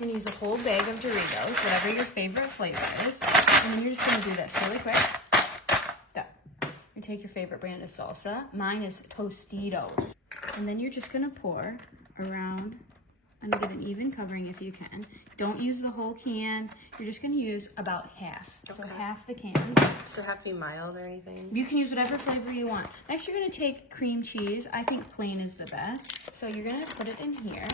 You can use a whole bag of Doritos, whatever your favorite flavor is. And then you're just gonna do this really quick. Done. You take your favorite brand of salsa. Mine is Tostitos. And then you're just gonna pour around and get an even covering if you can. Don't use the whole can. You're just gonna use about half. Okay. So half the can. So have to be mild or anything? You can use whatever flavor you want. Next, you're gonna take cream cheese. I think plain is the best. So you're gonna put it in here.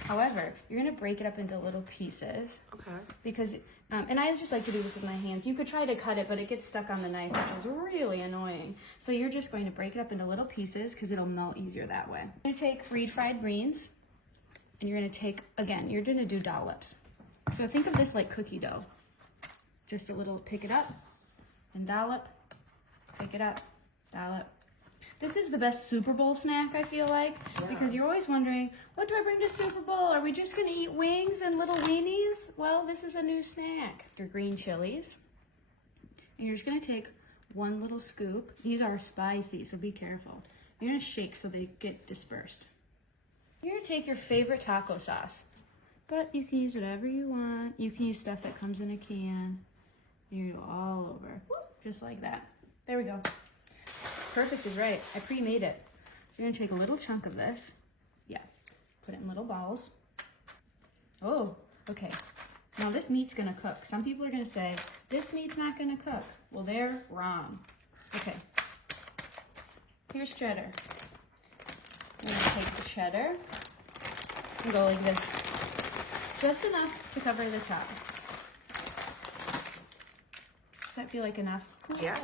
However, you're gonna break it up into little pieces. Okay. Because, and I just like to do this with my hands. You could try to cut it, but it gets stuck on the knife, which is really annoying. So you're just going to break it up into little pieces because it'll melt easier that way. You're gonna take fried greens, and you're gonna take, again, you're gonna do dollops. So think of this like cookie dough. Just a little, pick it up and dollop, pick it up, dollop. This is the best Super Bowl snack, I feel like, because you're always wondering, what do I bring to Super Bowl? Are we just gonna eat wings and little weenies? Well, this is a new snack. Your green chilies. And you're just gonna take one little scoop. These are spicy, so be careful. You're gonna shake so they get dispersed. You're gonna take your favorite taco sauce, but you can use whatever you want. You can use stuff that comes in a can. You go all over, just like that. There we go. Perfect is right. I pre-made it. So you're gonna take a little chunk of this. Yeah, put it in little balls. Oh, okay. Now this meat's gonna cook. Some people are gonna say, this meat's not gonna cook. Well, they're wrong. Okay, here's cheddar. I'm gonna take the cheddar and go like this. Just enough to cover the top. Does that feel like enough? Yeah.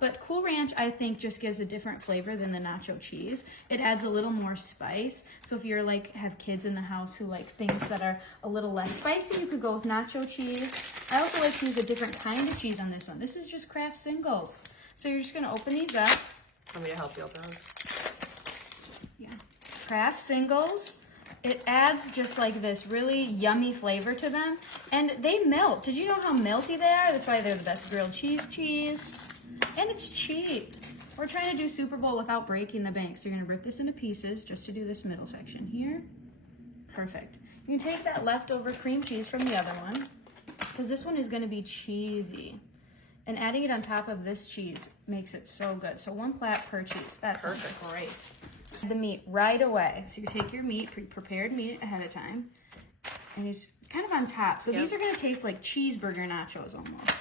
But Cool Ranch, I think, just gives a different flavor than the nacho cheese. It adds a little more spice. So if you're like, have kids in the house who like things that are a little less spicy, you could go with nacho cheese. I also like to use a different kind of cheese on this one. This is just Kraft Singles. So you're just gonna open these up. Want me to help you open those? Yeah. Kraft Singles. It adds just like this really yummy flavor to them. And they melt. Did you know how melty they are? That's why they're the best grilled cheese. And it's cheap. We're trying to do Super Bowl without breaking the bank. So you're gonna rip this into pieces just to do this middle section here. Perfect. You can take that leftover cream cheese from the other one, because this one is gonna be cheesy. And adding it on top of this cheese makes it so good. So one plat per cheese. That's perfect. Great. The meat right away. So you take your meat, prepared meat ahead of time, and it's kind of on top. So these are gonna taste like cheeseburger nachos almost,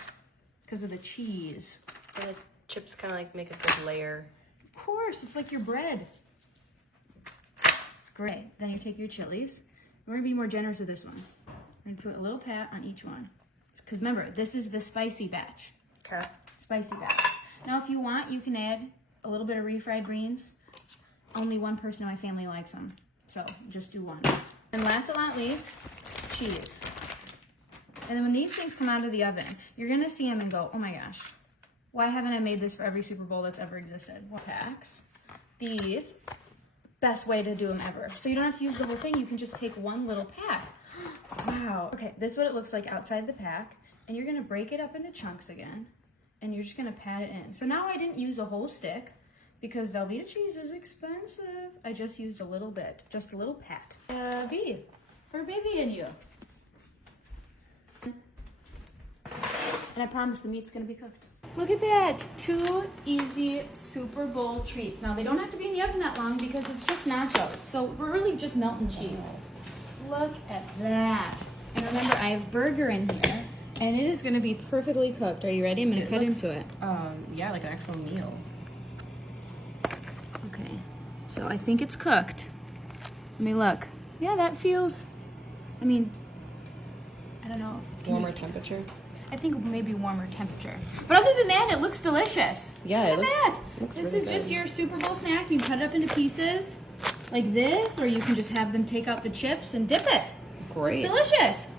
because of the cheese. And the chips kind of like make a good layer. Of course, it's like your bread. Great. Then you take your chilies. We're gonna be more generous with this one. We're gonna put a little pat on each one. Because remember, this is the spicy batch. Okay. Spicy batch. Now, if you want, you can add a little bit of refried greens. Only one person in my family likes them, so just do one. And last but not least, cheese. And then when these things come out of the oven, you're gonna see them and go, oh my gosh, why haven't I made this for every Super Bowl that's ever existed? Packs. These, best way to do them ever. So you don't have to use the whole thing, you can just take one little pack. Wow. Okay, this is what it looks like outside the pack. And you're gonna break it up into chunks again. And you're just gonna pat it in. So now I didn't use a whole stick because Velveeta cheese is expensive. I just used a little bit, just a little pat. B, for baby and you. And I promise the meat's gonna be cooked. Look at that, 2 easy Super Bowl treats. Now they don't have to be in the oven that long because it's just nachos. So we're really just melting cheese. Look at that. And remember, I have burger in here and it is gonna be perfectly cooked. Are you ready? I'm gonna cut into it. Yeah, like an actual meal. Okay, so I think it's cooked. Let me look. Yeah, that feels, I mean, I don't know. Warmer temperature? I think maybe warmer temperature. But other than that, it looks delicious. Yeah, Look at that. This is just your Super Bowl snack. You cut it up into pieces like this, or you can just have them take out the chips and dip it. Great. It's delicious.